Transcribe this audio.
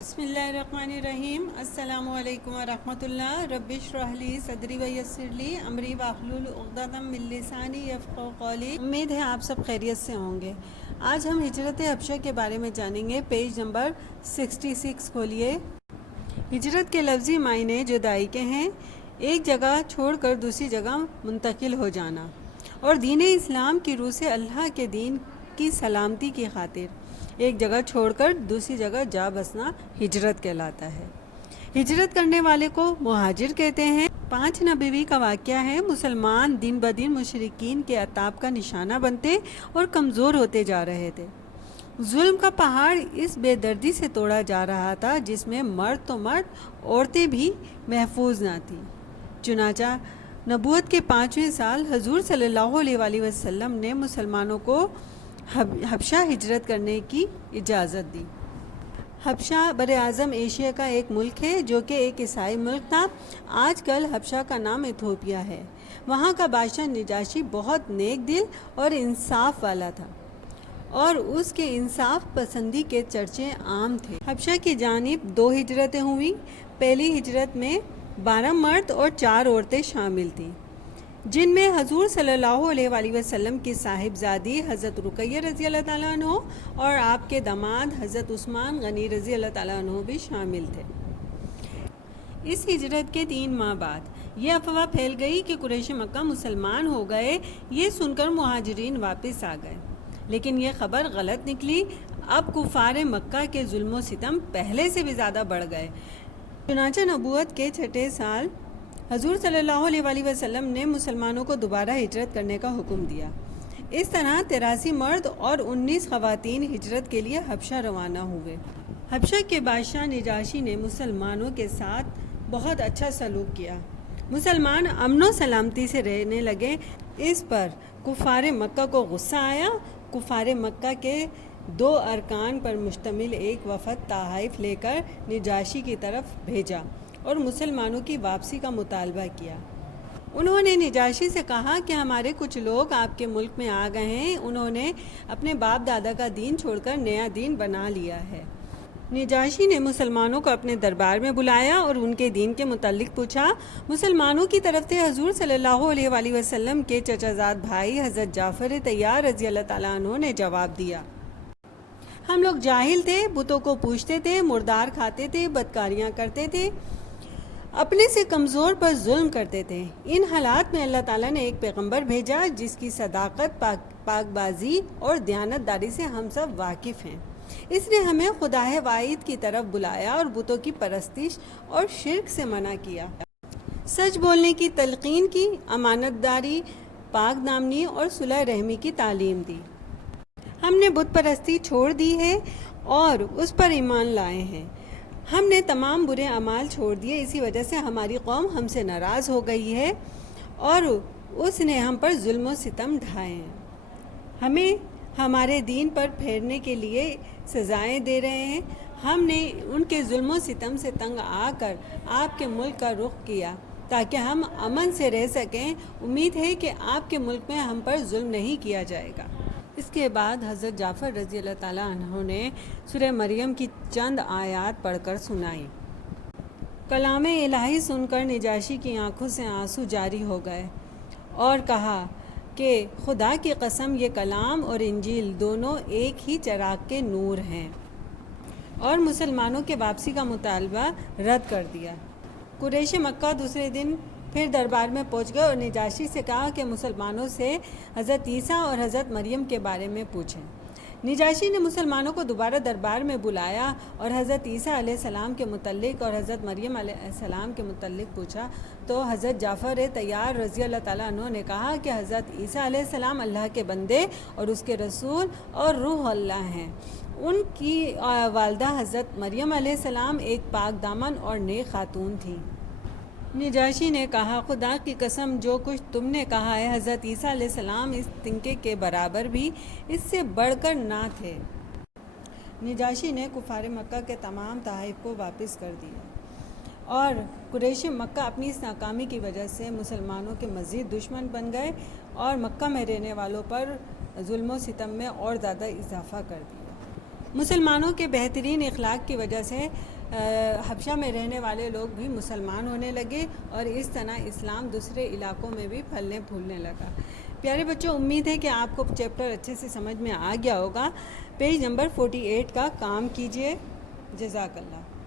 بسم اللہ الرحمن الرحیم۔ السلام علیکم ورحمۃ اللہ۔ رب اشرح لی صدری ویسر لی امری واحلل عقدۃ من لسانی یفقہوا قولی۔ امید ہے آپ سب خیریت سے ہوں گے۔ آج ہم ہجرت حبشہ کے بارے میں جانیں گے۔ Page number 66 کھولیے۔ ہجرت کے لفظی معنی جدائی کے ہیں، ایک جگہ چھوڑ کر دوسری جگہ منتقل ہو جانا، اور دین اسلام کی روح سے اللہ کے دین کی سلامتی کی خاطر ایک جگہ چھوڑ کر دوسری جگہ جا بسنا ہجرت کہلاتا ہے۔ ہجرت کرنے والے کو مہاجر کہتے ہیں۔ 5 نبوی کا واقعہ ہے۔ مسلمان دن بدن مشرکین کے عتاب کا نشانہ بنتے اور کمزور ہوتے جا رہے تھے۔ ظلم کا پہاڑ اس بے دردی سے توڑا جا رہا تھا جس میں مرد تو مرد، عورتیں بھی محفوظ نہ تھیں۔ چنانچہ نبوت کے 5ویں سال حضور صلی اللہ علیہ وآلہ وسلم نے مسلمانوں کو حبشہ ہجرت کرنے کی اجازت دی۔ حبشہ براعظم ایشیا کا ایک ملک ہے جو کہ ایک عیسائی ملک تھا۔ آج کل حبشہ کا نام ایتھوپیا ہے۔ وہاں کا بادشاہ نجاشی بہت نیک دل اور انصاف والا تھا، اور اس کے انصاف پسندی کے چرچے عام تھے۔ حبشہ کی جانب 2 ہجرتیں ہوئیں۔ پہلی ہجرت میں 12 مرد اور 4 عورتیں شامل تھیں، جن میں حضور صلی اللہ علیہ وآلہ وسلم کی صاحبزادی حضرت رقیہ رضی اللہ تعالیٰ عنہ اور آپ کے داماد حضرت عثمان غنی رضی اللہ تعالیٰ عنہ بھی شامل تھے۔ اس ہجرت کے 3 ماہ بعد یہ افواہ پھیل گئی کہ قریش مکہ مسلمان ہو گئے۔ یہ سن کر مہاجرین واپس آ گئے، لیکن یہ خبر غلط نکلی۔ اب کفار مکہ کے ظلم و ستم پہلے سے بھی زیادہ بڑھ گئے۔ چنانچہ نبوت کے 6 سال حضور صلی اللہ علیہ وآلہ وسلم نے مسلمانوں کو دوبارہ ہجرت کرنے کا حکم دیا۔ اس طرح 83 مرد اور 19 خواتین ہجرت کے لیے حبشہ روانہ ہوئے۔ حبشہ کے بادشاہ نجاشی نے مسلمانوں کے ساتھ بہت اچھا سلوک کیا۔ مسلمان امن و سلامتی سے رہنے لگے۔ اس پر کفار مکہ کو غصہ آیا۔ کفار مکہ کے 2 ارکان پر مشتمل ایک وفد تحائف لے کر نجاشی کی طرف بھیجا اور مسلمانوں کی واپسی کا مطالبہ کیا۔ انہوں نے نجاشی سے کہا کہ ہمارے کچھ لوگ آپ کے ملک میں آ گئے ہیں۔ انہوں نے اپنے باپ دادا کا دین چھوڑ کر نیا دین بنا لیا ہے۔ نجاشی نے مسلمانوں کو اپنے دربار میں بلایا اور ان کے دین کے متعلق پوچھا۔ مسلمانوں کی طرف سے حضور صلی اللہ علیہ وآلہ وسلم کے چچا زاد بھائی حضرت جعفر طیار رضی اللہ تعالیٰ عنہ نے جواب دیا، ہم لوگ جاہل تھے، بتوں کو پوجتے تھے، مردار کھاتے تھے، بدکاریاں کرتے تھے، اپنے سے کمزور پر ظلم کرتے تھے۔ ان حالات میں اللہ تعالیٰ نے ایک پیغمبر بھیجا جس کی صداقت، پاک بازی اور دیانت داری سے ہم سب واقف ہیں۔ اس نے ہمیں خدا واحد کی طرف بلایا اور بتوں کی پرستش اور شرک سے منع کیا، سچ بولنے کی تلقین کی، امانت داری، پاک دامنی اور صلح رحمی کی تعلیم دی۔ ہم نے بت پرستی چھوڑ دی ہے اور اس پر ایمان لائے ہیں۔ ہم نے تمام برے اعمال چھوڑ دیے، اسی وجہ سے ہماری قوم ہم سے ناراض ہو گئی ہے اور اس نے ہم پر ظلم و ستم ڈھائے ہیں۔ ہمیں ہمارے دین پر پھیرنے کے لیے سزائیں دے رہے ہیں۔ ہم نے ان کے ظلم و ستم سے تنگ آ کر آپ کے ملک کا رخ کیا تاکہ ہم امن سے رہ سکیں۔ امید ہے کہ آپ کے ملک میں ہم پر ظلم نہیں کیا جائے گا۔ اس کے بعد حضرت جعفر رضی اللہ تعالیٰ عنہ نے سورہ مریم کی چند آیات پڑھ کر سنائی۔ کلام الہی سن کر نجاشی کی آنکھوں سے آنسو جاری ہو گئے اور کہا کہ خدا کی قسم، یہ کلام اور انجیل دونوں ایک ہی چراغ کے نور ہیں، اور مسلمانوں کے واپسی کا مطالبہ رد کر دیا۔ قریش مکہ دوسرے دن پھر دربار میں پہنچ گئے اور نجاشی سے کہا کہ مسلمانوں سے حضرت عیسیٰ اور حضرت مریم کے بارے میں پوچھیں۔ نجاشی نے مسلمانوں کو دوبارہ دربار میں بلایا اور حضرت عیسیٰ علیہ السلام کے متعلق اور حضرت مریم علیہ السلام کے متعلق پوچھا، تو حضرت جعفر طیار رضی اللہ تعالیٰ عنہ نے کہا کہ حضرت عیسیٰ علیہ السلام اللہ کے بندے اور اس کے رسول اور روح اللہ ہیں۔ ان کی والدہ حضرت مریم علیہ السلام ایک پاک دامن اور نیک خاتون تھیں۔ نجاشی نے کہا، خدا کی قسم، جو کچھ تم نے کہا ہے، حضرت عیسیٰ علیہ السلام اس تنکے کے برابر بھی اس سے بڑھ کر نہ تھے۔ نجاشی نے کفار مکہ کے تمام تحائف کو واپس کر دیا، اور قریش مکہ اپنی اس ناکامی کی وجہ سے مسلمانوں کے مزید دشمن بن گئے اور مکہ میں رہنے والوں پر ظلم و ستم میں اور زیادہ اضافہ کر دیا۔ مسلمانوں کے بہترین اخلاق کی وجہ سے حبشہ میں رہنے والے لوگ بھی مسلمان ہونے لگے اور اس طرح اسلام دوسرے علاقوں میں بھی پھلنے پھولنے لگا۔ پیارے بچوں، امید ہے کہ آپ کو چیپٹر اچھے سے سمجھ میں آ گیا ہوگا۔ پیج نمبر 48 کا کام کیجیے۔ جزاک اللہ۔